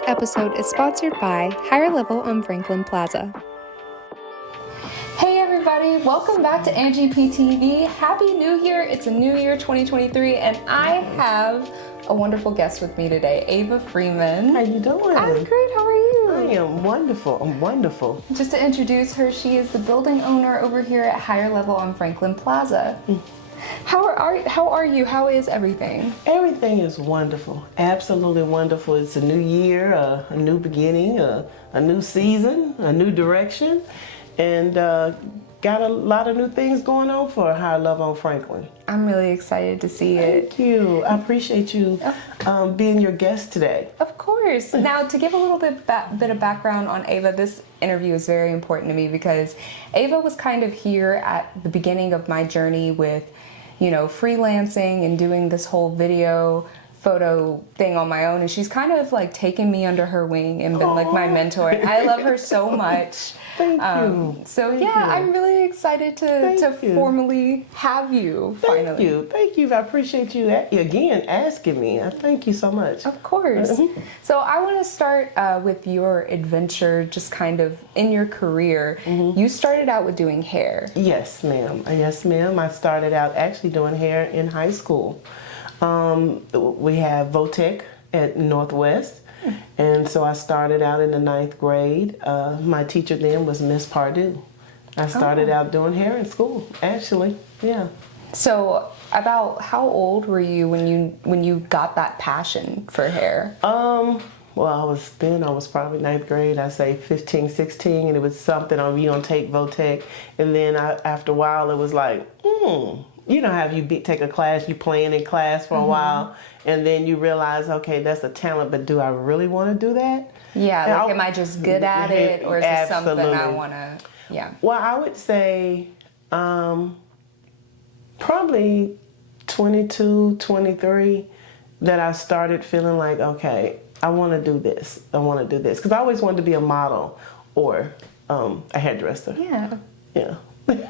This episode is sponsored by Higher Level on Franklin Plaza. Hey everybody, welcome back to Angie P TV. Happy New Year! It's a new year 2023 and I have a wonderful guest with me today, Ava Freeman. How you doing? I'm great, how are you? I am wonderful, I'm wonderful. Just to introduce her, she is the building owner over here at Higher Level on Franklin Plaza. How are you? How is everything? Everything is wonderful, absolutely wonderful. It's a new year, a new beginning, a new season, a new direction, and got a lot of new things going on for Higher Level on Franklin. I'm really excited to see it. Thank you. I appreciate you being your guest today. Of course. Now, to give a little bit of background on Ava, this interview is very important to me because Ava was kind of here at the beginning of my journey with, you know, freelancing and doing this whole video photo thing on my own, and she's kind of like taken me under her wing and been like my mentor. I love her so much. Thank you. So yeah, I'm really excited to formally have you finally. Thank you. I appreciate you again asking me. I thank you so much. Of course. So I want to start with your adventure, just kind of in your career. You started out with doing hair. Yes, ma'am. Yes, ma'am. I started out actually doing hair in high school. We have Votech at Northwest, and so I started out in the 9th grade. My teacher then was Miss Pardue. I started out doing hair in school, actually, yeah. So about how old were you when you got that passion for hair? Well, I was probably 9th grade, I say 15, 16, and it was something on you don't take Votech, and then after a while it was like, you know how you take a class, you playing in class for a while, and then you realize, okay, that's a talent, but do I really want to do that? Yeah, like am I just good at it, or is this something I want to, yeah. Well, I would say probably 22, 23 that I started feeling like, okay, I want to do this. I want to do this. Because I always wanted to be a model or a hairdresser. Yeah. Yeah.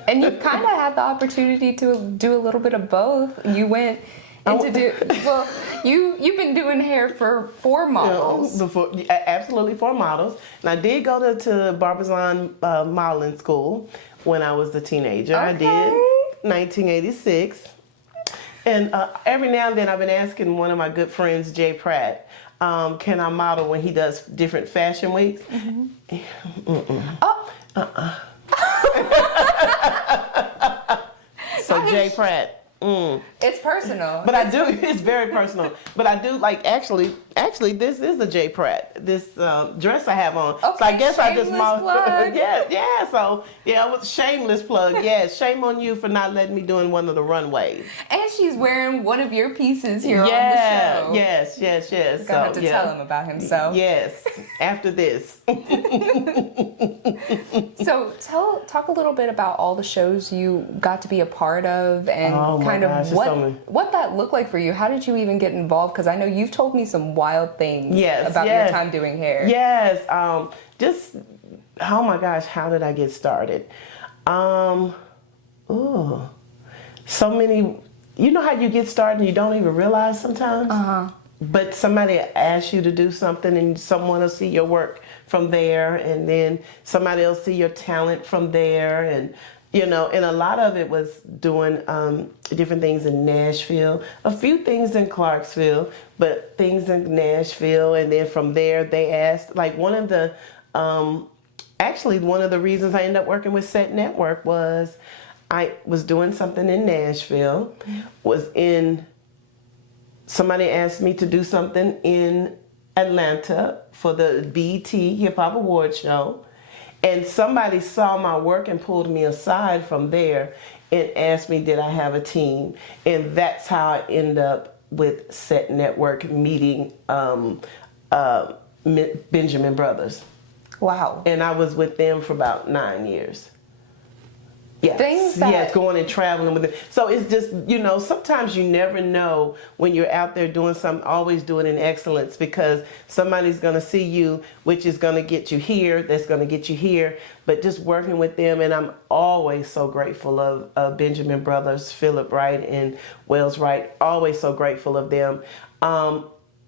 And you kind of had the opportunity to do a little bit of both. You went you've been doing hair for models. Absolutely, for models. And I did go to Barbizon modeling school when I was a teenager. Okay. I did, 1986. And every now and then I've been asking one of my good friends, Jay Pratt, can I model when he does different fashion weeks? So Jay Pratt. It's personal. But I do, it's very personal. But I do like, actually, this is a Jay Pratt. This dress I have on. Okay, so I guess I just plug. yeah. So yeah, it was shameless plug. Yeah, shame on you for not letting me doing one of the runways. And she's wearing one of your pieces here on the show. Yes. You're gonna have to tell him about himself. Yes, after this. So talk a little bit about all the shows you got to be a part of and kind of what that looked like for you. How did you even get involved? Because I know you've told me some wild things about your time doing hair. Yes, just, oh my gosh, how did I get started? So many, you know how you get started and you don't even realize sometimes? But somebody asks you to do something and someone will see your work from there, and then somebody else see your talent from there, and you know, and a lot of it was doing different things in Nashville, a few things in Clarksville, but things in Nashville, and then from there they asked, like one of the reasons I ended up working with Set Network was I was doing something in Nashville, somebody asked me to do something in Atlanta for the BET Hip Hop Awards show. And somebody saw my work and pulled me aside from there and asked me, did I have a team? And that's how I ended up with Set Network meeting Benjamin Brothers. Wow. And I was with them for about 9 years. Yes, going and traveling with them. So it's just, you know, sometimes you never know when you're out there doing something, always do it in excellence, because somebody's going to see you, which is going to get you here, that's going to get you here. But just working with them, and I'm always so grateful of Benjamin Brothers, Philip Wright and Wells Wright, always so grateful of them.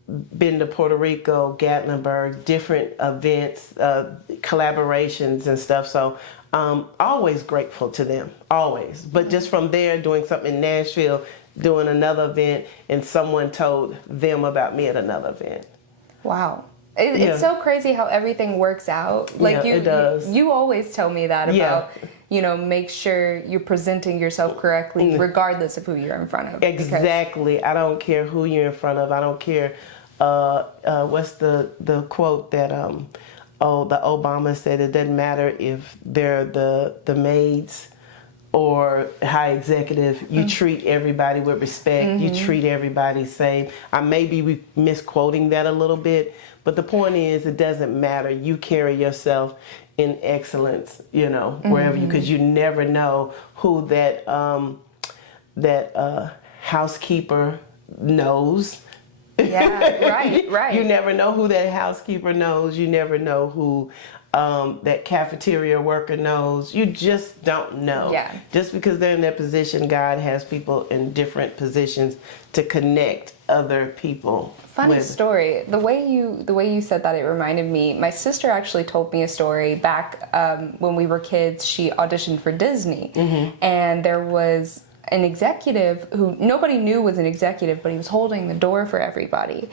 been to Puerto Rico, Gatlinburg, different events, collaborations and stuff. So always grateful to them, always. But just from there, doing something in Nashville, doing another event, and someone told them about me at another event. Wow. It's so crazy how everything works out. Like it does. You always tell me that about, make sure you're presenting yourself correctly regardless of who you're in front of. Exactly. I don't care who you're in front of. I don't care. What's the quote that the Obama said? It doesn't matter if they're the maids or high executive. You treat everybody with respect. You treat everybody same. I may be misquoting that a little bit, but the point is, it doesn't matter. You carry yourself in excellence, wherever because you never know who that housekeeper knows. Yeah, right. You never know who that housekeeper knows. You never know who that cafeteria worker knows. You just don't know. Yeah. Just because they're in that position, God has people in different positions to connect other people. Funny story. The way you said that, it reminded me. My sister actually told me a story back when we were kids. She auditioned for Disney, and there was an executive who nobody knew was an executive, but he was holding the door for everybody.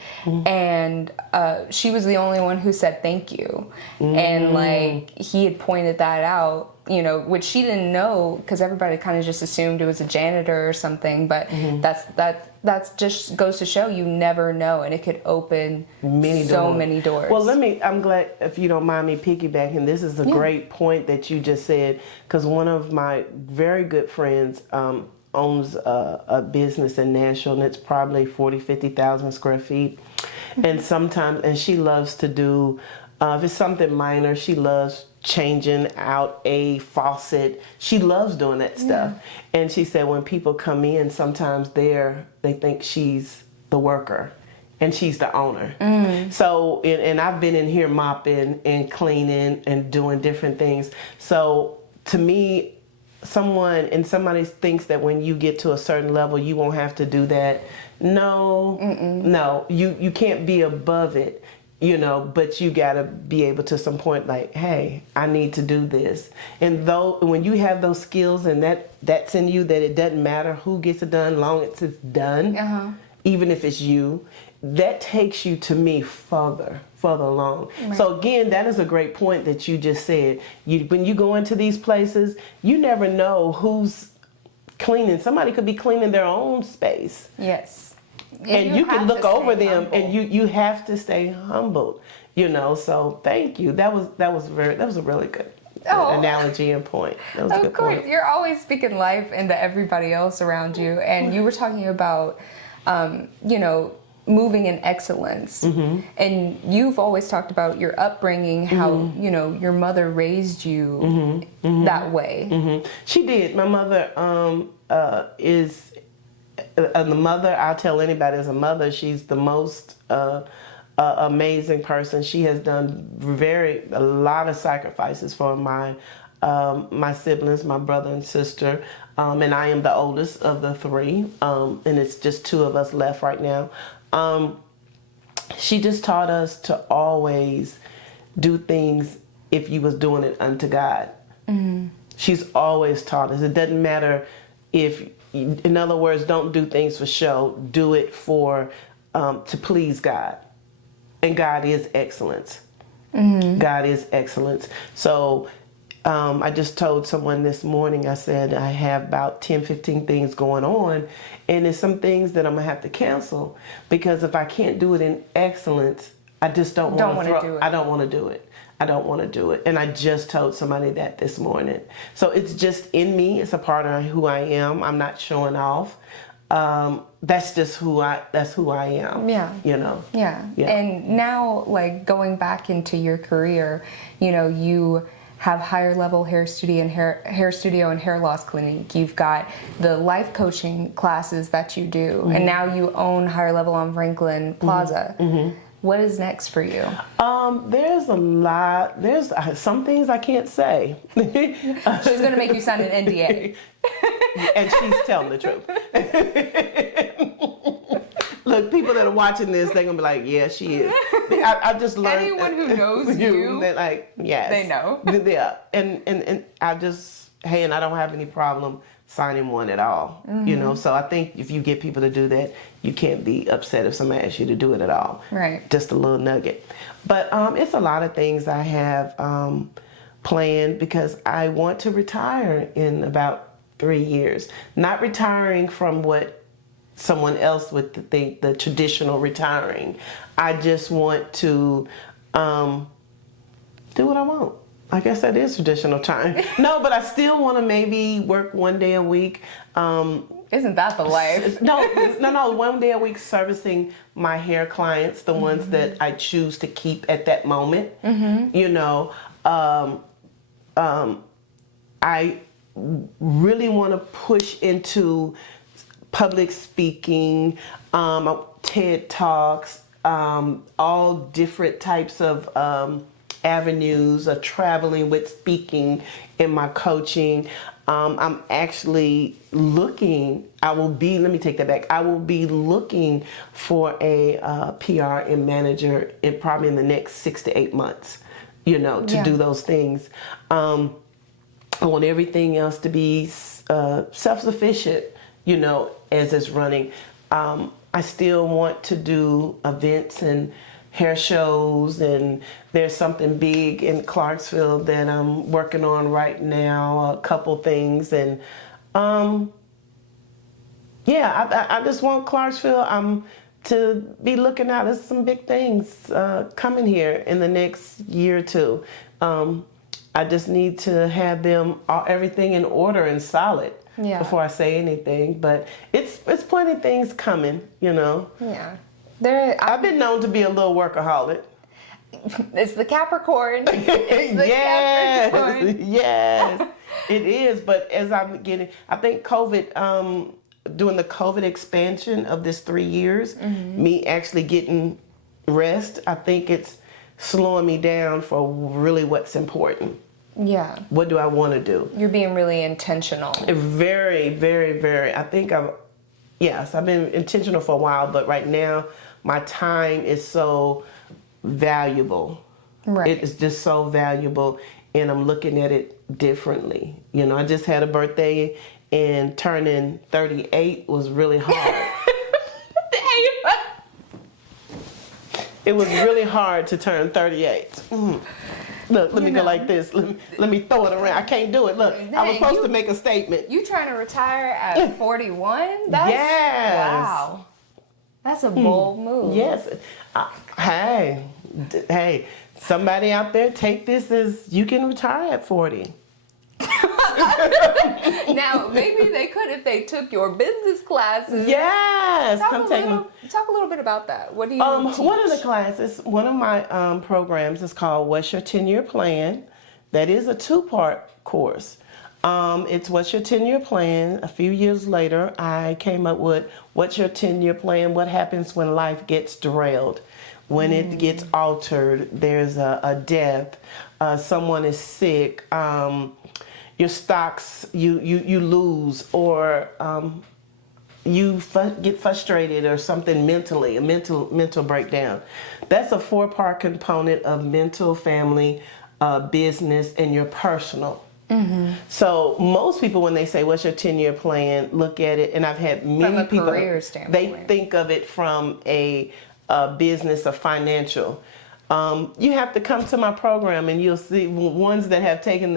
And she was the only one who said thank you. And like he had pointed that out, which she didn't know because everybody kind of just assumed it was a janitor or something. But that's just goes to show you never know, and it could open many doors. Well, I'm glad, if you don't mind me piggybacking, this is a great point that you just said, because one of my very good friends owns a business in Nashville, and it's probably 50,000 square feet. And she loves to do, if it's something minor, she loves changing out a faucet. She loves doing that stuff. And she said when people come in, sometimes they think she's the worker and she's the owner. So, and I've been in here mopping and cleaning and doing different things. So to me, somebody thinks that when you get to a certain level, you won't have to do that. No, you can't be above it, but you gotta be able to some point, like, hey, I need to do this. And when you have those skills and that's in you, that it doesn't matter who gets it done, long as it's done, even if it's you, that takes you, to me, further along. Right. So again, that is a great point that you just said. When you go into these places, you never know who's cleaning. Somebody could be cleaning their own space. Yes. And you can look over them, and you have to stay humble. So thank you. That was a really good analogy and point. That was a good point. You're always speaking life into everybody else around you, and you were talking about moving in excellence. And you've always talked about your upbringing, how your mother raised you that way. She did. My mother is the mother. I'll tell anybody, as a mother, she's the most amazing person. She has done a lot of sacrifices for my siblings, my brother and sister, and I am the oldest of the three, and it's just two of us left right now. She just taught us to always do things if you was doing it unto God. She's always taught us. It doesn't matter in other words, don't do things for show. Do it to please God. And God is excellence. God is excellence. So I just told someone this morning, I said I have about 10, 15 things going on, and there's some things that I'm going to have to cancel, because if I can't do it in excellence, I just don't want to do it. I don't want to do it. I don't want to do it. And I just told somebody that this morning. So it's just in me. It's a part of who I am. I'm not showing off. That's just who I am. Yeah. Yeah. And now, like, going back into your career, you have higher level hair studio and hair loss clinic. You've got the life coaching classes that you do, and now you own Higher Level on Franklin Plaza. What is next for you? There's a lot. There's some things I can't say. She's gonna make you sign an NDA. And she's telling the truth. Look, people that are watching this, they're gonna be like, yeah, she is. I just learned. Anyone who knows you, they're like, yes, they know. Yeah, and I just, hey, and I don't have any problem signing one at all. You know, so I think if you get people to do that, you can't be upset if somebody asks you to do it at all. Right. Just a little nugget. But it's a lot of things I have planned because I want to retire in about 3 years. Not retiring from what someone else would think the traditional retiring. I just want to do what I want. I guess that is traditional time. No, but I still want to maybe work 1 day a week. Isn't that the life? No, 1 day a week servicing my hair clients, the ones that I choose to keep at that moment. You know, I really want to push into public speaking, TED Talks, all different types of avenues of traveling with speaking in my coaching. I'm actually looking, let me take that back. I will be looking for a PR and manager probably in the next 6 to 8 months, you know, to do those things. I want everything else to be self-sufficient, you know, as it's running. I still want to do events and hair shows, and there's something big in Clarksville that I'm working on right now, a couple things, and yeah, I just want Clarksville to be looking out at some big things coming here in the next year or two. I just need to have everything in order and solid before I say anything, but it's plenty of things coming, you know. Yeah. I've been known to be a little workaholic. It's the Capricorn. It's the Capricorn. Yes, it is. But as I'm getting, I think COVID, doing the COVID expansion of this 3 years, me actually getting rest, I think it's slowing me down for really what's important. Yeah. What do I want to do? You're being really intentional. Very, very, very. I think I've been intentional for a while, but right now my time is so valuable. Right. It is just so valuable, and I'm looking at it differently. You know, I just had a birthday, and turning 38 was really hard. It was really hard to turn 38. Look, let me go like this. Let me throw it around. I can't do it. Look, I was supposed to make a statement. You trying to retire at 41? Yes. Wow. That's a bold move. Yes. Hey, somebody out there, take this as you can retire at 40. Now, maybe they could if they took your business classes. Yes. Talk a little bit about that. What do you teach? One of the classes, one of my programs is called What's Your 10-Year Plan? That is a 2-part course. It's What's Your 10-Year Plan? A few years later, I came up with What's Your 10-Year Plan? What happens when life gets derailed? When it gets altered, there's a death, someone is sick, your stocks, you lose, or you get frustrated or something mentally, a mental breakdown. That's a 4-part component of mental, family, business, and your personal. So most people, when they say, what's your 10-year plan, look at it, and I've had many people, career standpoint, they think of it from a business or financial. You have to come to my program, and you'll see ones that have taken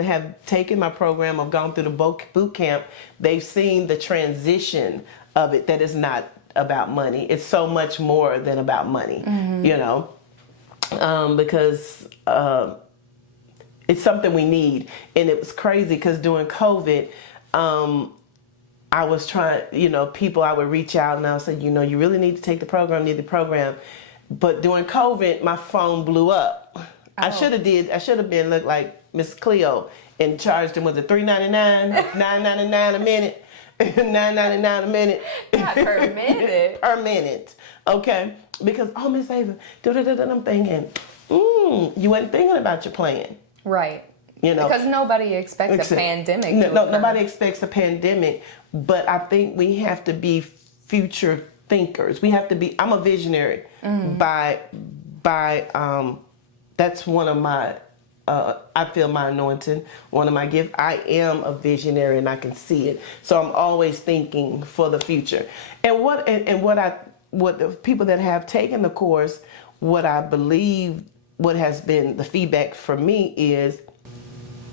my program, have gone through the boot camp. They've seen the transition of it, that is not about money. It's so much more than about money, you know, because it's something we need. And it was crazy because during COVID, I was trying, you know, people, I would reach out and I would say, you know, you really need to take the program, But during COVID, my phone blew up. Oh. I should have been look like Miss Cleo and charged them, was it $3.99, $9.99 a minute, $9.99 a minute. Not per minute. Per minute, okay? Because, oh, Miss Ava, I'm thinking, you weren't thinking about your plan. Right. You know, because nobody expects a pandemic. Nobody expects a pandemic, but I think we have to be future thinkers. We have to be. I'm a visionary. By that's one of my. I feel my anointing. One of my gifts. I am a visionary, and I can see it. So I'm always thinking for the future. And what the people that have taken the course, what I believe, what has been the feedback for me is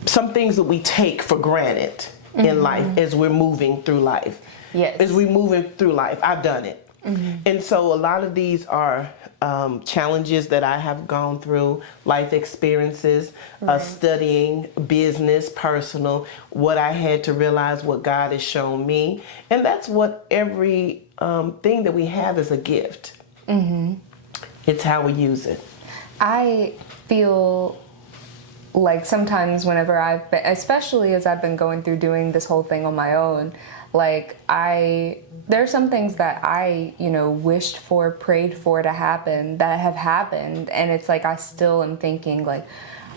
some things that we take for granted in life as we're moving through life. Yes. As we're moving through life. I've done it. And so a lot of these are challenges that I have gone through, life experiences, studying, business, personal, what I had to realize, what God has shown me. And that's what every thing that we have is a gift. It's how we use it. I feel like sometimes whenever I've been, especially as I've been going through doing this whole thing on my own, like there are some things that I, wished for, prayed for to happen that have happened. And it's like, I still am thinking like,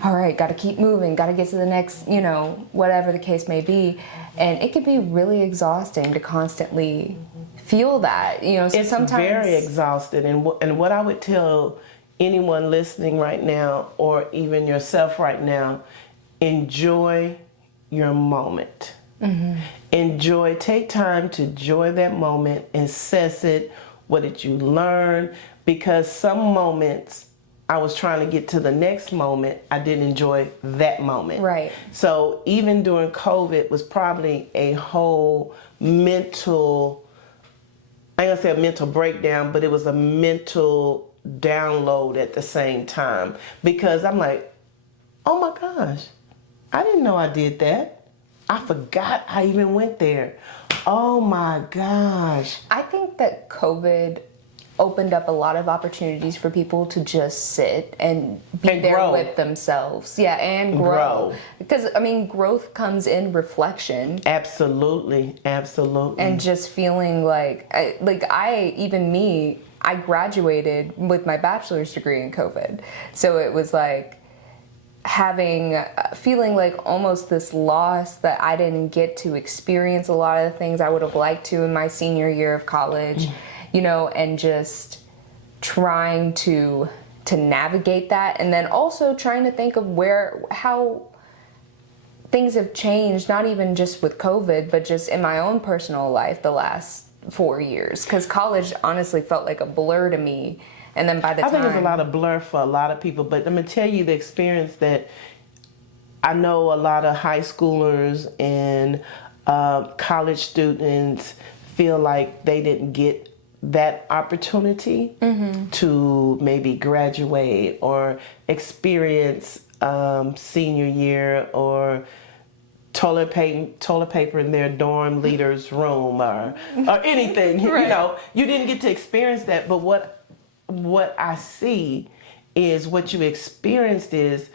all right, got to keep moving, got to get to the next, whatever the case may be. And it could be really exhausting to constantly feel that, so it's sometimes very exhausting. And what I would tell anyone listening right now, or even yourself right now, enjoy your moment. Take time to enjoy that moment, assess it. What did you learn? Because some moments I was trying to get to the next moment, I didn't enjoy that moment. Right. So even during COVID was probably a whole mental, I ain't gonna say a mental breakdown, but it was a mental download at the same time. Because I'm like, oh my gosh, I didn't know I did that. I forgot I even went there. Oh my gosh. I think that COVID opened up a lot of opportunities for people to just sit and be there grow. with themselves. Yeah, and grow. Because, growth comes in reflection. Absolutely, absolutely. And just feeling like I graduated with my bachelor's degree in COVID. So it was like feeling like almost this loss that I didn't get to experience a lot of the things I would have liked to in my senior year of college, and just trying to navigate that, and then also trying to think of how things have changed, not even just with COVID, but just in my own personal life the last 4 years, because college honestly felt like a blur to me. And then by the time, I think there's a lot of blur for a lot of people, but I'm gonna tell you the experience that I know a lot of high schoolers and college students feel like they didn't get that opportunity to maybe graduate or experience senior year, or toilet paper in their dorm leader's room, or anything. Right. You didn't get to experience that. But what I see is what you experienced is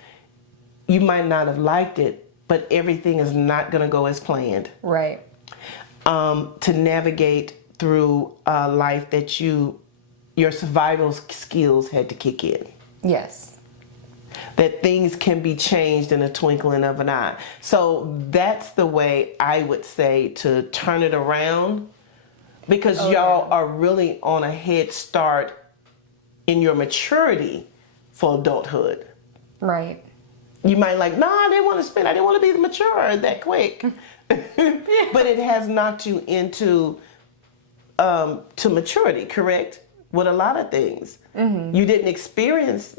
you might not have liked it, but everything is not going to go as planned. Right. To navigate through life that your survival skills had to kick in. Yes. That things can be changed in a twinkling of an eye. So that's the way I would say to turn it around, because y'all are really on a head start in your maturity for adulthood. Right. You might I didn't want to be mature that quick. But it has knocked you into to maturity, correct? With a lot of things. You didn't experience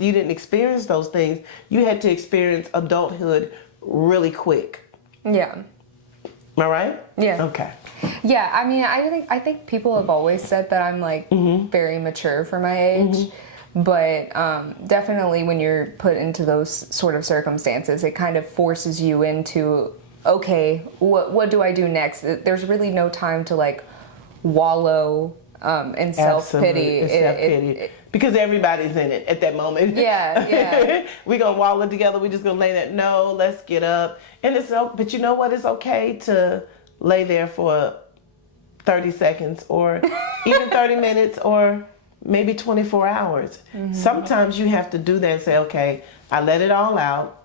those things. You had to experience adulthood really quick. Yeah. Am I right? Yeah. Okay. Yeah, I think people have always said that I'm very mature for my age. But definitely when you're put into those sort of circumstances, it kind of forces you into, okay, what do I do next? There's really no time to wallow in self-pity. Self-pity. Because everybody's in it at that moment. Yeah. We're going to wallow together. We're just going to lay there. No, let's get up. But you know what? It's okay to lay there for 30 seconds or even 30 minutes or maybe 24 hours. Sometimes you have to do that and say, okay, I let it all out.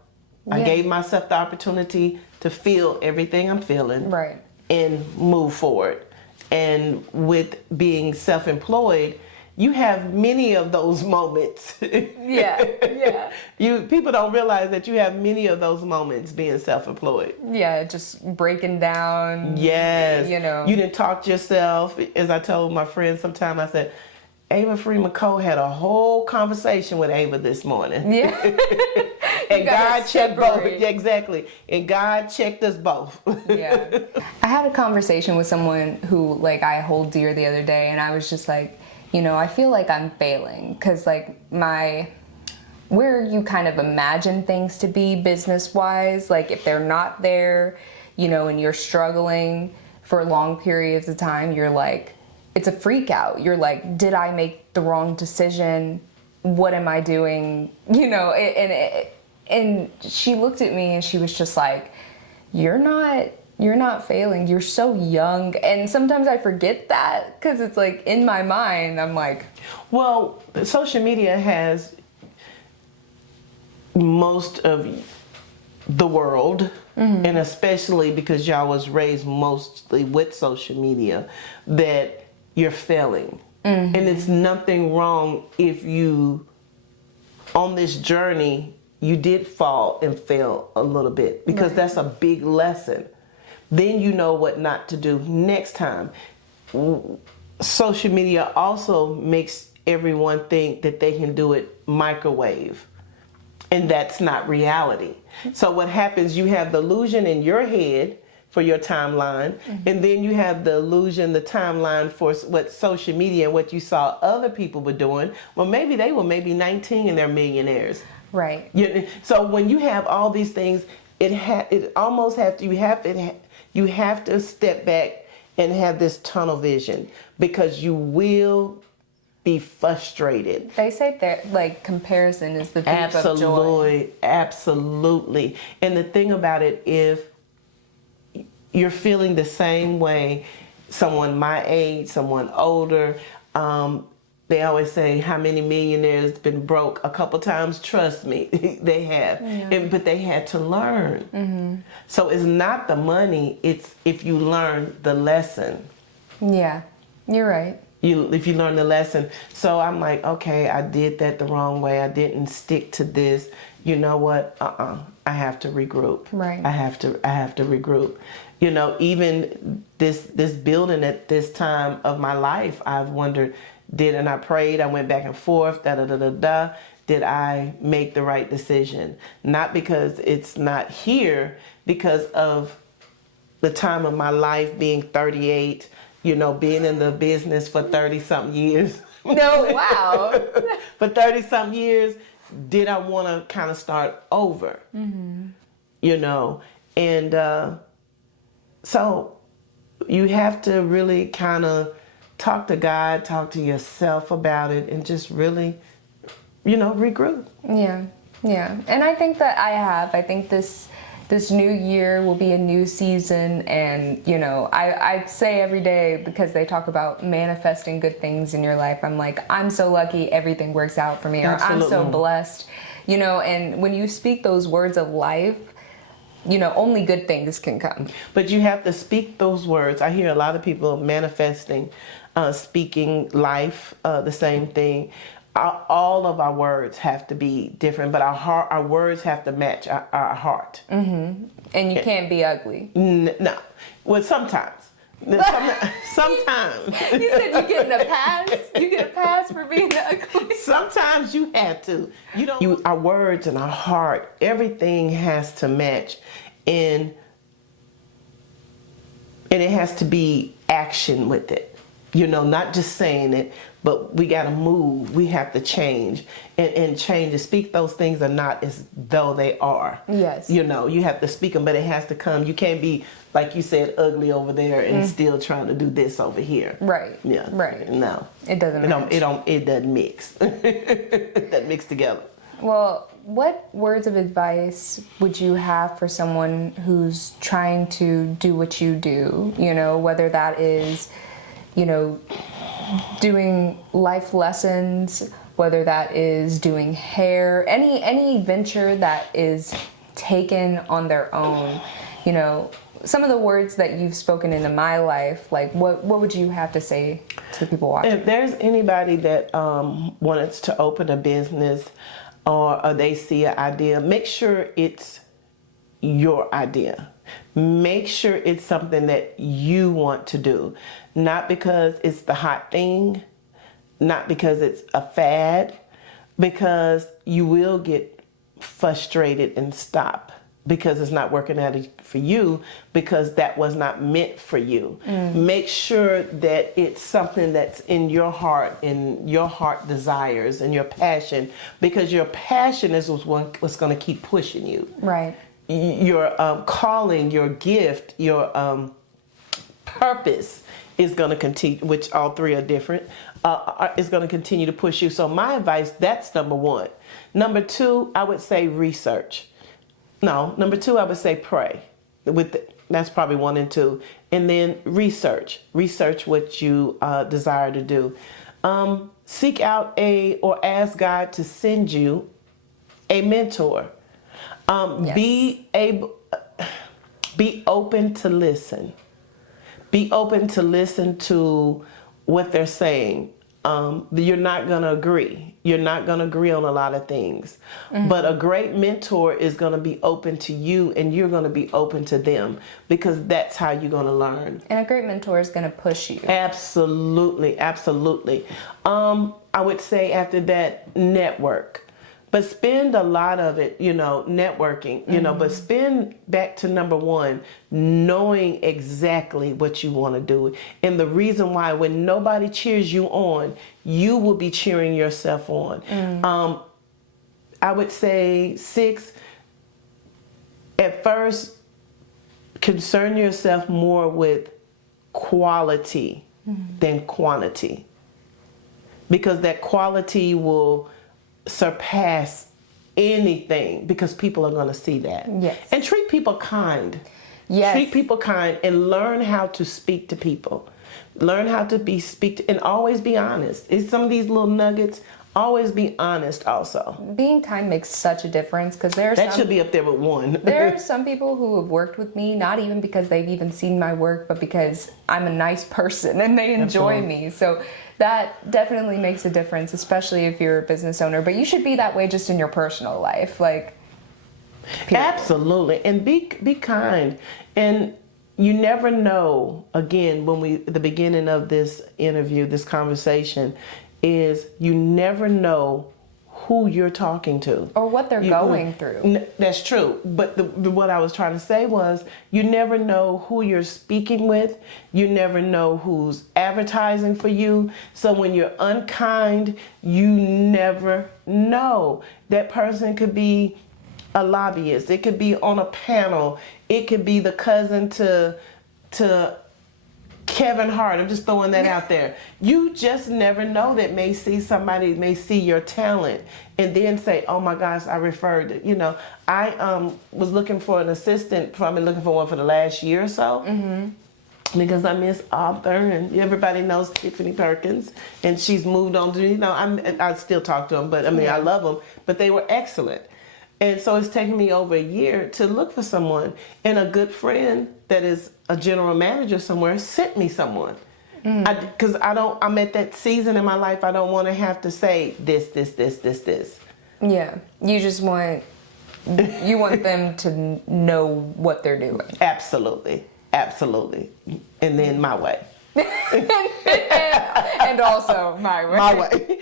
I gave myself the opportunity to feel everything I'm feeling. Right. And move forward. And with being self-employed, you have many of those moments. Yeah. People don't realize that you have many of those moments being self-employed. Yeah, just breaking down. Yes. You know. You didn't talk to yourself. As I told my friends sometime, I said, Ava Freeman Cole had a whole conversation with Ava this morning. Yeah. And God checked both. Separate. Yeah, exactly. And God checked us both. Yeah. I had a conversation with someone who, like, I hold dear the other day, and I was just like, you know, I feel like I'm failing because, like, where you kind of imagine things to be business-wise, like, if they're not there, you know, and you're struggling for long periods of time, you're like, it's a freak out. You're like, did I make the wrong decision? What am I doing? You know, and she looked at me and she was just like, you're not failing. You're so young. And sometimes I forget that because it's like in my mind, I'm like. Well, social media has most of the world, and especially because y'all was raised mostly with social media, that you're failing. And it's nothing wrong if you, on this journey, you did fall and fail a little bit, because that's a big lesson. Then you know what not to do next time. Social media also makes everyone think that they can do it microwave, and that's not reality. So what happens, you have the illusion in your head for your timeline, and then you have the illusion, the timeline for what social media and what you saw other people were doing. Well, maybe they were 19 and they're millionaires. Right. So when you have all these things, you have to step back and have this tunnel vision, because you will be frustrated. They say that, like, comparison is the thief of joy. Absolutely, absolutely. And the thing about it, if you're feeling the same way, someone my age, someone older, they always say, how many millionaires been broke a couple times? Trust me, they have. But they had to learn. So it's not the money, it's if you learn the lesson. Yeah, you're right. If you learn the lesson. So I'm like, okay, I did that the wrong way. I didn't stick to this. You know what? I have to regroup. Right. I have to regroup. You know, even this building at this time of my life, I've wondered, and I prayed, I went back and forth, did I make the right decision? Not because it's not here, because of the time of my life being 38, you know, being in the business for 30-something years. No, wow. For 30-something years, did I want to kind of start over? You know, and so you have to really kind of talk to God, talk to yourself about it, and just really, you know, regroup. Yeah. And I think that I think this new year will be a new season, and, you know, I say every day, because they talk about manifesting good things in your life, I'm like, I'm so lucky everything works out for me, or I'm so blessed, you know, and when you speak those words of life, you know, only good things can come. But you have to speak those words. I hear a lot of people manifesting, speaking life, the same thing. All of our words have to be different, but our words have to match our heart. And you can't be ugly. No. Well, sometimes. Sometimes. You said you getting a pass? You get a pass for being ugly? Sometimes you have to. Our words and our heart, everything has to match. And it has to be action with it. You know, not just saying it, but we got to move. We have to change. And change, to speak those things are not as though they are. Yes. You know, you have to speak them, but it has to come. You can't be, like you said, ugly over there and still trying to do this over here. Right. Yeah. Right. No. It doesn't match. It doesn't mix. It doesn't mix together. Well, what words of advice would you have for someone who's trying to do what you do? You know, whether that is, you know, doing life lessons, whether that is doing hair, any venture that is taken on their own, you know, some of the words that you've spoken into my life, like what would you have to say to people watching? If there's anybody that wants to open a business or they see an idea, make sure it's your idea. Make sure it's something that you want to do. Not because it's the hot thing, not because it's a fad, because you will get frustrated and stop because it's not working out for you, because that was not meant for you. Make sure that it's something that's in your heart, in your heart desires and your passion, because your passion is what's going to keep pushing you. Right. Your calling, your gift, your purpose is going to continue, which all three are different, is going to continue to push you. So my advice, that's number one. Number two, I would say research. No, number two, I would say pray. That's probably 1 and 2. And then research. Research what you desire to do. Seek out or ask God to send you a mentor. Yes. Be open to listen. Be open to listen to what they're saying. You're not going to agree. You're not going to agree on a lot of things. But a great mentor is going to be open to you, and you're going to be open to them, because that's how you're going to learn. And a great mentor is going to push you. Absolutely, absolutely. I would say after that, network. But spend a lot of it, networking, but spend back to number one, knowing exactly what you want to do. And the reason why, when nobody cheers you on, you will be cheering yourself on. I would say 6, at first, concern yourself more with quality than quantity. Because that quality will surpass anything, because people are going to see that. Yes. And treat people kind. Yes. Treat people kind and learn how to speak to people. Learn how to and always be honest. It's some of these little nuggets. Always be honest also. Being kind makes such a difference, because that should be up there with 1. There are some people who have worked with me, not even because they've even seen my work, but because I'm a nice person and they enjoy me. So that definitely makes a difference, especially if you're a business owner. But you should be that way just in your personal life, like. Period. Absolutely, and be kind. And you never know. Again, the beginning of this interview, this conversation, is you never know who you're talking to or what they're going through. That's true. But what I was trying to say was, you never know who you're speaking with. You never know who's advertising for you. So when you're unkind, you never know. That person could be a lobbyist. It could be on a panel. It could be the cousin to Kevin Hart. I'm just throwing that out there. You just never know. That somebody may see your talent and then say, oh my gosh, I referred it. I was looking for an assistant. I've been looking for one for the last year or so. Because I miss Arthur, and everybody knows Tiffany Perkins, and she's moved on to, I still talk to them, but I love them, but they were excellent. And so it's taken me over a year to look for someone, and a good friend that is a general manager somewhere sent me someone. Because I'm at that season in my life, I don't want to have to say this. Yeah, you just want them to know what they're doing. Absolutely. And then my way. and also my way. My way.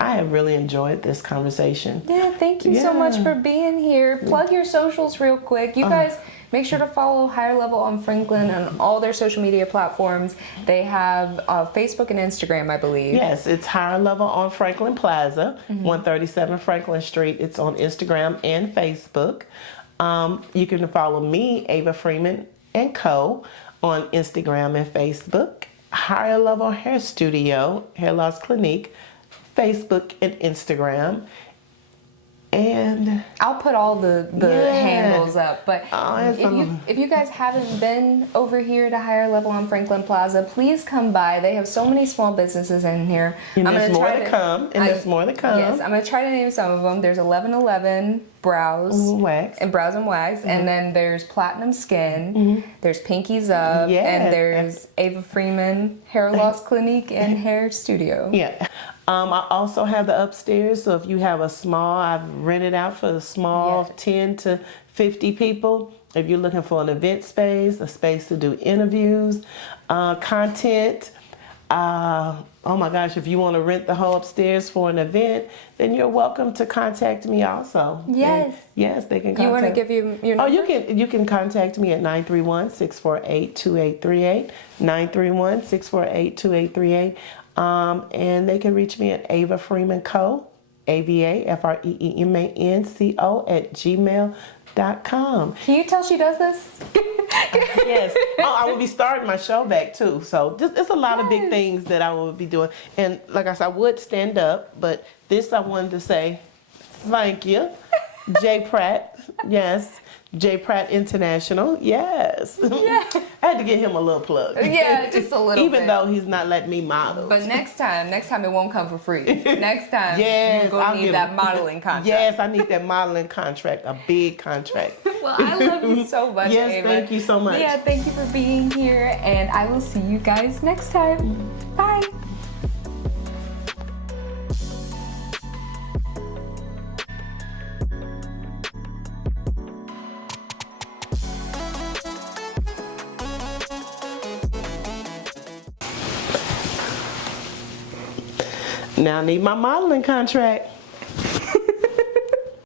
I have really enjoyed this conversation. Yeah, thank you so much for being here. Plug your socials real quick. You guys make sure to follow Higher Level on Franklin on all their social media platforms. They have Facebook and Instagram, I believe. Yes, it's Higher Level on Franklin Plaza, 137 Franklin Street. It's on Instagram and Facebook. You can follow me, Ava Freeman & Co. on Instagram and Facebook. Higher Level Hair Studio, Hair Loss Clinique, Facebook and Instagram. And I'll put all the Yeah. handles up. But it's if you guys haven't been over here to Higher Level on Franklin Plaza, please come by. They have so many small businesses in here. And there's more to come. There's more to come. Yes, I'm gonna try to name some of them. There's 1111 Brows Wax. and Brows and Wax, and then there's Platinum Skin. There's Pinkies Up, and there's Ava Freeman Hair Loss Clinique and Hair Studio. Yeah. I also have the upstairs, so if you have a small, I've rented out for the small 10 to 50 people. If you're looking for an event space, a space to do interviews, content, oh my gosh, if you want to rent the whole upstairs for an event, then you're welcome to contact me also. Yes. And yes, they can contact. You want to give your number? Oh, you can contact me at 931-648-2838, 931-648-2838. And they can reach me at Ava Freeman Co, AVAFREEMANCO @gmail.com. Can you tell she does this? Yes. Oh, I will be starting my show back too. So it's a lot of big things that I will be doing. And like I said, I would stand up, but this I wanted to say thank you. Jay Pratt, yes. Jay Pratt International, yes. Yeah. I had to give him a little plug. Yeah, just a little Even bit. though he's not letting me model. But next time it won't come for free. Next time Yes, you're going I'll to need give that him- modeling contract. Yes, I need that modeling contract, a big contract. Well, I love you so much, Yes, Ava. thank you so much. Yeah, thank you for being here, and I will see you guys next time. Bye. Now I need my modeling contract.